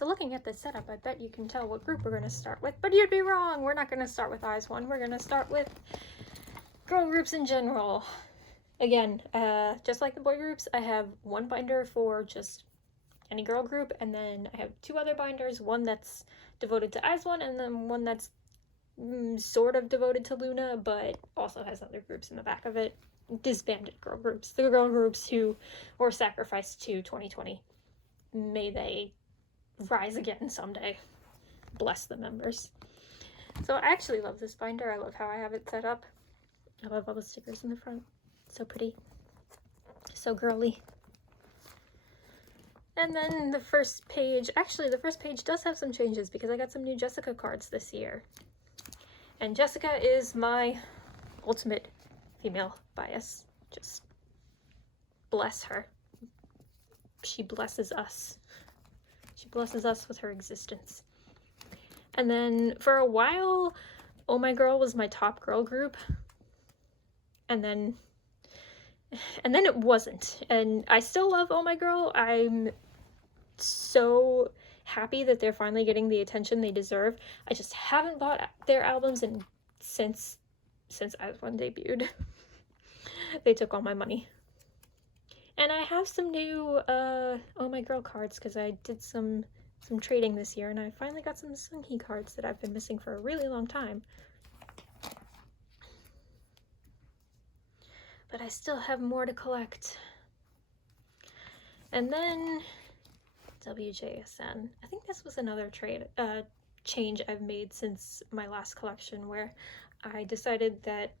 So looking at this setup, I bet you can tell what group we're going to start with, but you'd be wrong. We're not going to start with Eyes 1. We're going to start with girl groups in general. Again, just like the boy groups, I have one binder for just any girl group, and then I have two other binders, one that's devoted to Eyes 1, and then one that's sort of devoted to Loona, but also has other groups in the back of it. Disbanded girl groups. The girl groups who were sacrificed to 2020. May they rise again someday. Bless the members. So I actually love this binder. I love how I have it set up. I love all the stickers in the front. So pretty. So girly. And then the first page, actually the first page does have some changes because I got some new Jessica cards this year. And Jessica is my ultimate female bias. Just bless her. She blesses us. She blesses us with her existence. And then for a while, Oh My Girl was my top girl group. And then it wasn't. And I still love Oh My Girl. I'm so happy that they're finally getting the attention they deserve. I just haven't bought their albums since Eyes 1 debuted. They took all my money. And I have some new Oh My Girl cards because I did some trading this year, and I finally got some Sunhee cards that I've been missing for a really long time. But I still have more to collect. And then WJSN. I think this was another change I've made since my last collection, where I decided that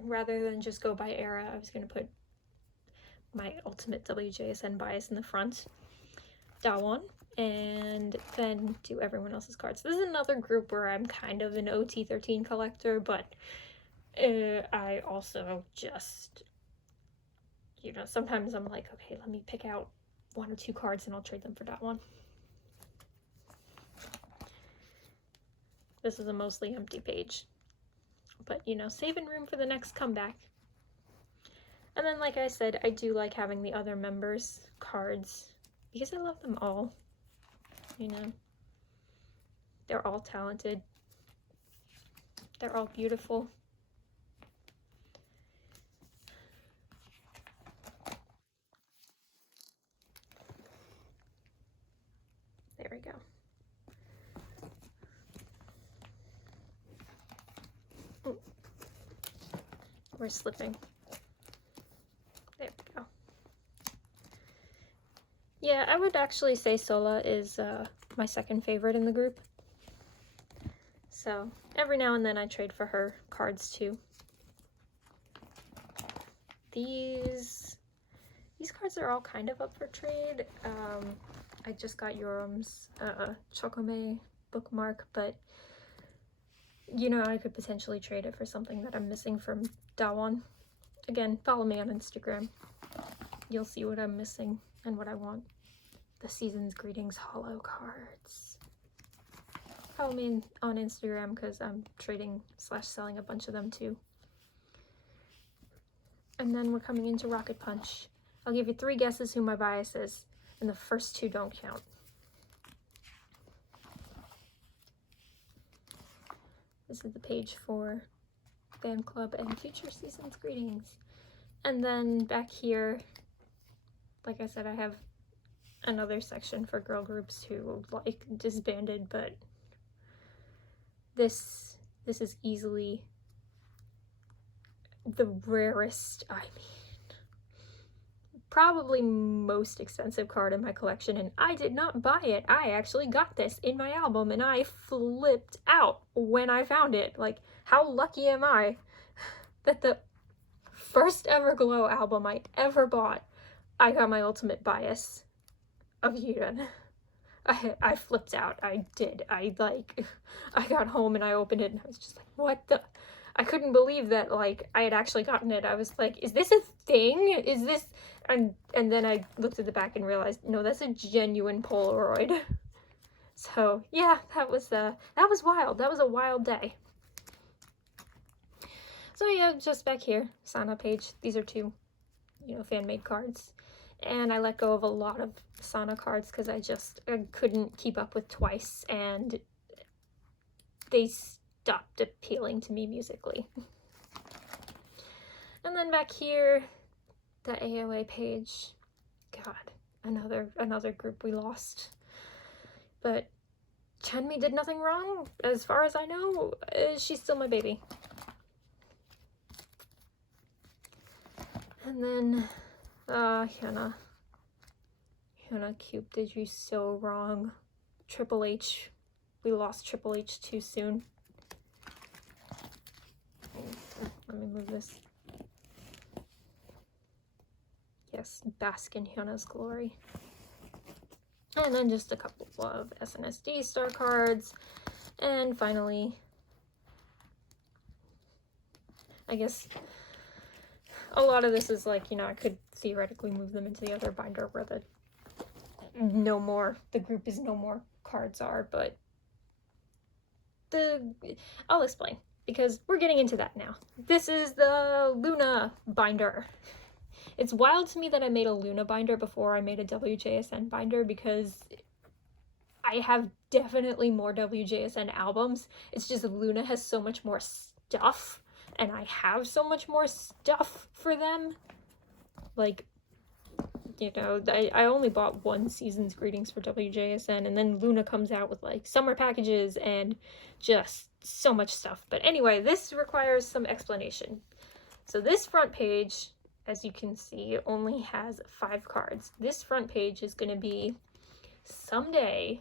rather than just go by era, I was going to put my ultimate WJSN bias in the front, Dawon, and then do everyone else's cards. This is another group where I'm kind of an OT13 collector, but I also just, you know, sometimes I'm like, okay, let me pick out one or two cards and I'll trade them for Dawon. This is a mostly empty page, but you know, saving room for the next comeback. And then, like I said, I do like having the other members' cards because I love them all. You know, they're all talented. They're all beautiful. There we go. Ooh. We're slipping. There we go. Yeah, I would actually say Sola is my second favorite in the group. So every now and then I trade for her cards too. These cards are all kind of up for trade. I just got Yorum's Chokome bookmark, but you know, I could potentially trade it for something that I'm missing from Dawon. Again, follow me on Instagram. You'll see what I'm missing and what I want. The Season's Greetings holo cards. Follow me on Instagram because I'm trading / selling a bunch of them too. And then we're coming into Rocket Punch. I'll give you 3 guesses who my bias is, and the first 2 don't count. This is the page for Fan Club and Future Season's Greetings. And then back here, like I said, I have another section for girl groups who like Disbanded, but this is easily the rarest, I mean, probably most expensive card in my collection, and I did not buy it. I actually got this in my album, and I flipped out when I found it. Like, how lucky am I that the first ever Glow album I ever bought, I got my ultimate bias of Yuden. I flipped out. I did. I got home and I opened it and I was just like, what the? I couldn't believe that, like, I had actually gotten it. I was like, is this a thing? Is this? And then I looked at the back and realized, no, that's a genuine Polaroid. So yeah, that was wild. That was a wild day. So yeah, just back here, Sana page. These are 2, you know, fan-made cards. And I let go of a lot of Sana cards because I couldn't keep up with Twice, and they stopped appealing to me musically. And then back here, the AOA page. God, another group we lost. But Chenmi did nothing wrong, as far as I know. She's still my baby. And then, Hyuna. Hyuna Cube did you so wrong. Triple H. We lost Triple H too soon. Let me move this. Yes, bask in Hyuna's glory. And then just a couple of SNSD star cards. And finally, I guess a lot of this is like, you know, I could theoretically move them into the other binder where the group is no more cards are, but I'll explain, because we're getting into that now. This is the Loona binder. It's wild to me that I made a Loona binder before I made a WJSN binder, because I have definitely more WJSN albums. It's just Loona has so much more stuff, and I have so much more stuff for them. Like, you know, I only bought one season's greetings for WJSN, and then Loona comes out with like summer packages and just so much stuff. But anyway, this requires some explanation. So this front page, as you can see, only has 5 cards. This front page is going to be someday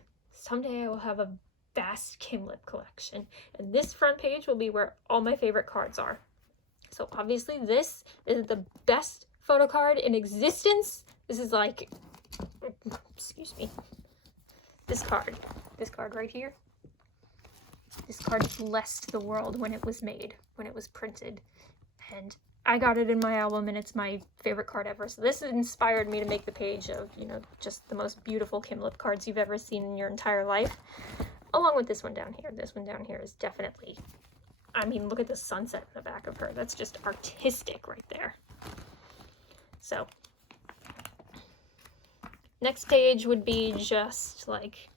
I will have a vast Kimlip collection, and this front page will be where all my favorite cards are. So obviously this is the best photo card in existence. This is like, excuse me, this card right here. This card blessed the world when it was made, when it was printed, and I got it in my album, and it's my favorite card ever. So this inspired me to make the page of, you know, just the most beautiful Kimlip cards you've ever seen in your entire life, along with this one down here. This one down here is definitely, I mean, look at the sunset in the back of her. That's just artistic right there. So next page would be just like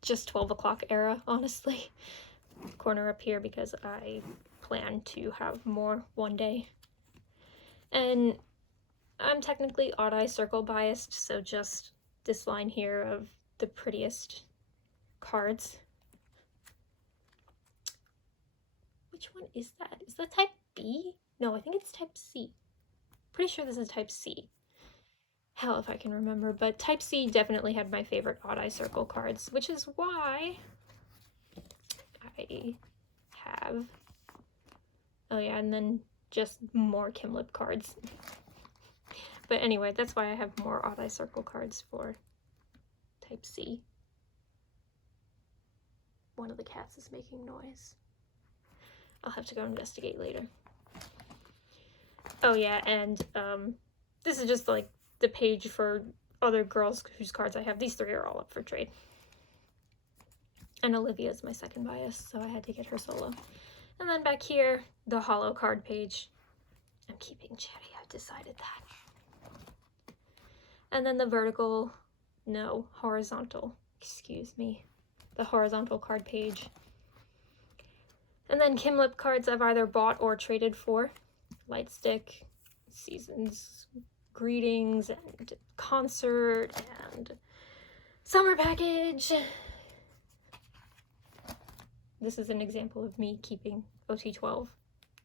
just 12 o'clock era, honestly. Corner up here because I plan to have more one day. And I'm technically odd eye circle biased, so just this line here of the prettiest cards. Which one is that? Is that type B? No, I think it's type C. Pretty sure this is type C. Hell if I can remember, but type C definitely had my favorite odd eye circle cards, which is why I have, oh yeah, and then just more Kimlip cards. But anyway, that's why I have more odd eye circle cards for type C. One of the cats is making noise. I'll have to go investigate later. Oh yeah, and this is just like the page for other girls whose cards I have. These 3 are all up for trade. And Olivia is my second bias, so I had to get her solo. And then back here, the holo card page. I'm keeping Cherry, I've decided that. And then the vertical, no, horizontal, excuse me, the horizontal card page. And then Kimlip cards I've either bought or traded for. Lightstick, Seasons, Greetings, and Concert, and Summer Package. This is an example of me keeping OT12.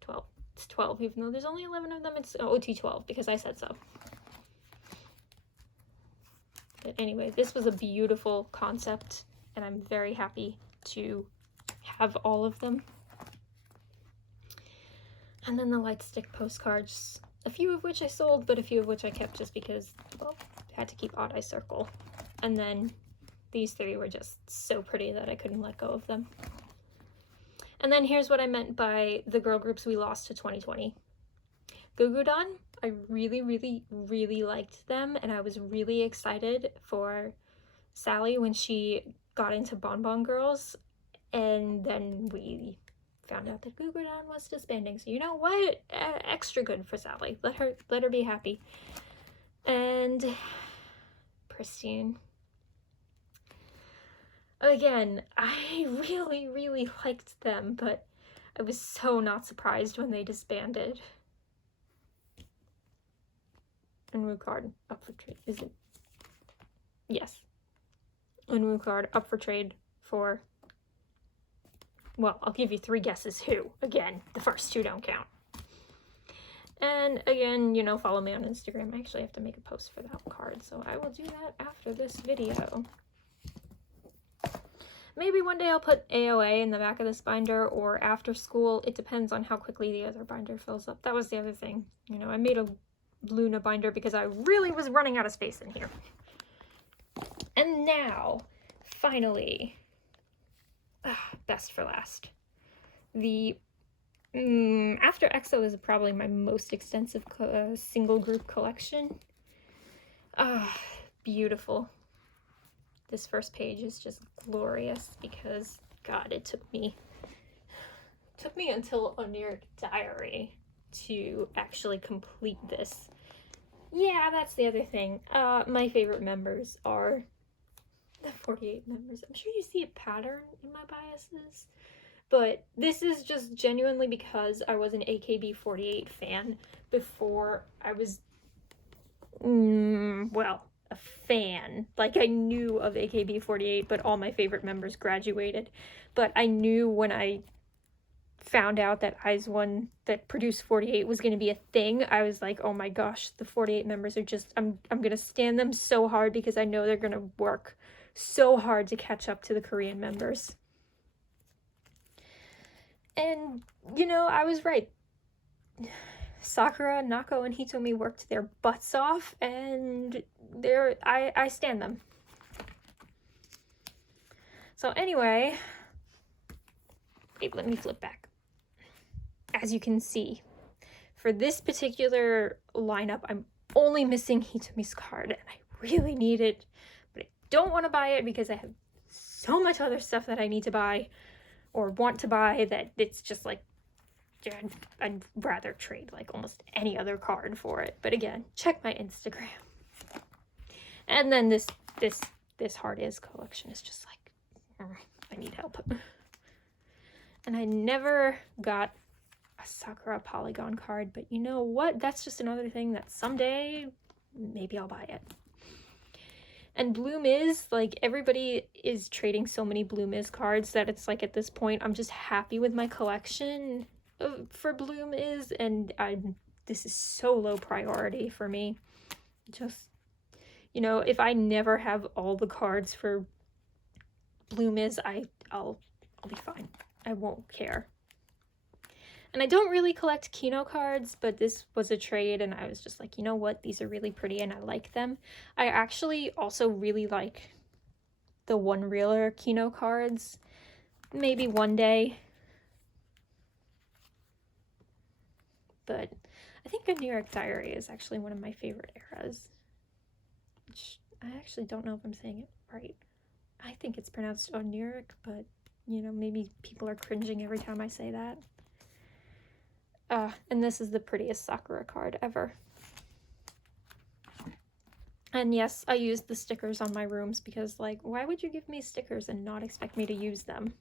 12. It's 12, even though there's only 11 of them. It's OT12 because I said so. But anyway, this was a beautiful concept, and I'm very happy to have all of them. And then the Lightstick postcards, a few of which I sold, but a few of which I kept just because, well, I had to keep Odd Eye Circle. And then these 3 were just so pretty that I couldn't let go of them. And then here's what I meant by the girl groups we lost to 2020. Gugudan, I really, really, really liked them, and I was really excited for Sally when she got into Bon Bon Girls, and then we found out that Gugurdon was disbanding. So you know what? Extra good for Sally. Let her be happy. And Pristine. Again, I really, really liked them, but I was so not surprised when they disbanded. And Photocard up for trade, is it? Yes. And Photocard up for trade for, well, I'll give you 3 guesses who. Again, the first 2 don't count. And again, you know, follow me on Instagram. I actually have to make a post for that card, so I will do that after this video. Maybe one day I'll put AOA in the back of this binder, or after school. It depends on how quickly the other binder fills up. That was the other thing. You know, I made a Loona binder because I really was running out of space in here. And now, finally, best for last. The After EXO is probably my most extensive single group collection. Beautiful. This first page is just glorious because, God, it took me until Oniric Diary to actually complete this. Yeah, that's the other thing. My favorite members are the 48 members. I'm sure you see a pattern in my biases, but this is just genuinely because I was an AKB48 fan before I was, well, a fan. Like, I knew of AKB48, but all my favorite members graduated. But I knew when I found out that IZ*ONE that produced 48 was going to be a thing, I was like, oh my gosh, the 48 members are just, I'm going to stand them so hard because I know they're going to work so hard to catch up to the Korean members. And, you know, I was right. Sakura, Nako, and Hitomi worked their butts off, and I stand them. So anyway, wait, let me flip back. As you can see, for this particular lineup, I'm only missing Hitomi's card, and I really need it, but I don't want to buy it because I have so much other stuff that I need to buy or want to buy that it's just like, I'd rather trade like almost any other card for it. But again, check my Instagram. And then this Hard Is collection is just like, I need help. And I never got a Sakura Polygon card, but you know what? That's just another thing that someday maybe I'll buy it. And Bloom is, like, everybody is trading so many Bloom is cards that it's like at this point I'm just happy with my collection for Bloom is, and this is so low priority for me. Just, you know, if I never have all the cards for Bloom is, I'll be fine. I won't care. And I don't really collect Kino cards, but this was a trade and I was just like, you know what, these are really pretty and I like them. I actually also really like the one-reeler Kino cards. Maybe one day. But I think Oniric Diary is actually one of my favorite eras. Which I actually don't know if I'm saying it right. I think it's pronounced Oniric, but, you know, maybe people are cringing every time I say that. And this is the prettiest Sakura card ever. And yes, I used the stickers on my rooms because, like, why would you give me stickers and not expect me to use them?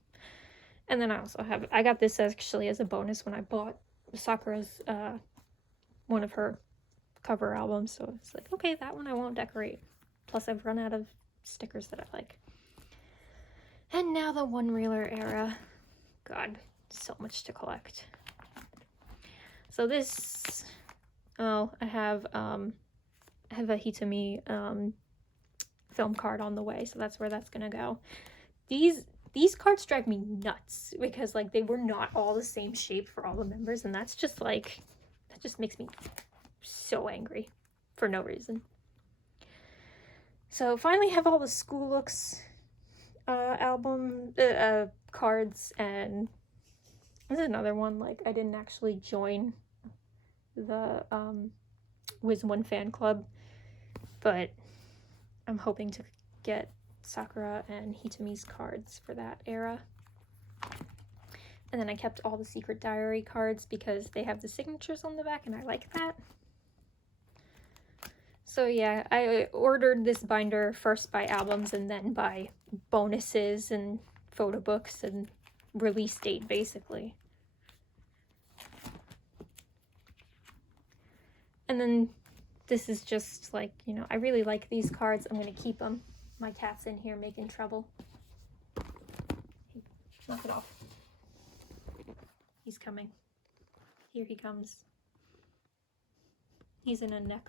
And then I also I got this actually as a bonus when I bought Sakura's, one of her cover albums. So it's like, okay, that one I won't decorate. Plus I've run out of stickers that I like. And now the one-reeler era. God, so much to collect. So this, I have a Hitomi film card on the way, so that's where that's gonna go. These cards drive me nuts because, like, they were not all the same shape for all the members, and that's just like, that just makes me so angry for no reason. So finally have all the School Looks album cards, and this is another one, like, I didn't actually join the WIZ*ONE fan club, but I'm hoping to get Sakura and Hitomi's cards for that era. And then I kept all the Secret Diary cards because they have the signatures on the back and I like that. So yeah, I ordered this binder first by albums and then by bonuses and photo books and release date, basically. And then this is just like, you know, I really like these cards. I'm going to keep them. My cat's in here making trouble. Hey, knock it off. He's coming. Here he comes. He's in a neck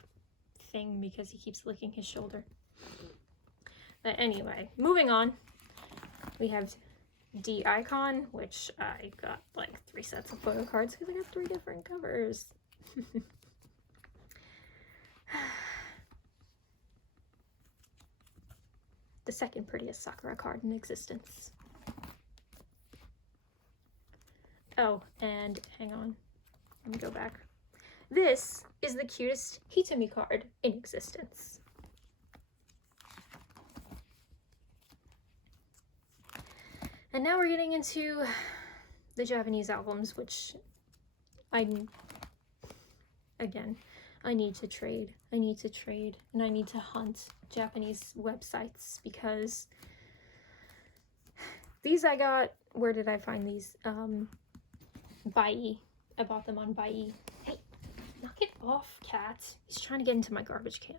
thing because he keeps licking his shoulder. But anyway, moving on. We have D Icon, which I got like 3 sets of photo cards because I got 3 different covers. The second prettiest Sakura card in existence. Oh, and hang on. Let me go back. This is the cutest Hitomi card in existence. And now we're getting into the Japanese albums, which again, I need to trade. I need to trade, and I need to hunt Japanese websites because these I got, where did I find these? Bai. I bought them on Bai. Hey, knock it off, cat. He's trying to get into my garbage can.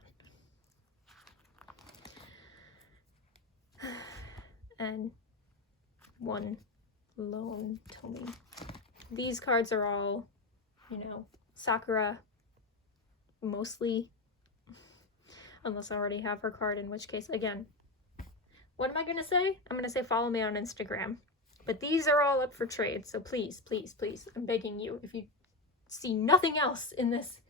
And one lone Tomi. These cards are all, you know, Sakura, mostly, unless I already have her card, in which case, again, what am I gonna say? I'm gonna say follow me on Instagram. But these are all up for trade, so please, please, please, I'm begging you, if you see nothing else in this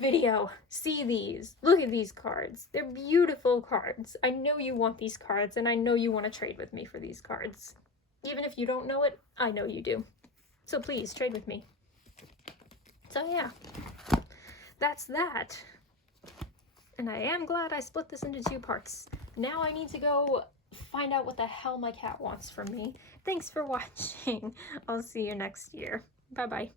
video, see these. Look at these cards. They're beautiful cards. I know you want these cards, and I know you want to trade with me for these cards. Even if you don't know it, I know you do. So please, trade with me. So yeah, that's that. And I am glad I split this into 2 parts. Now I need to go find out what the hell my cat wants from me. Thanks for watching. I'll see you next year. Bye-bye.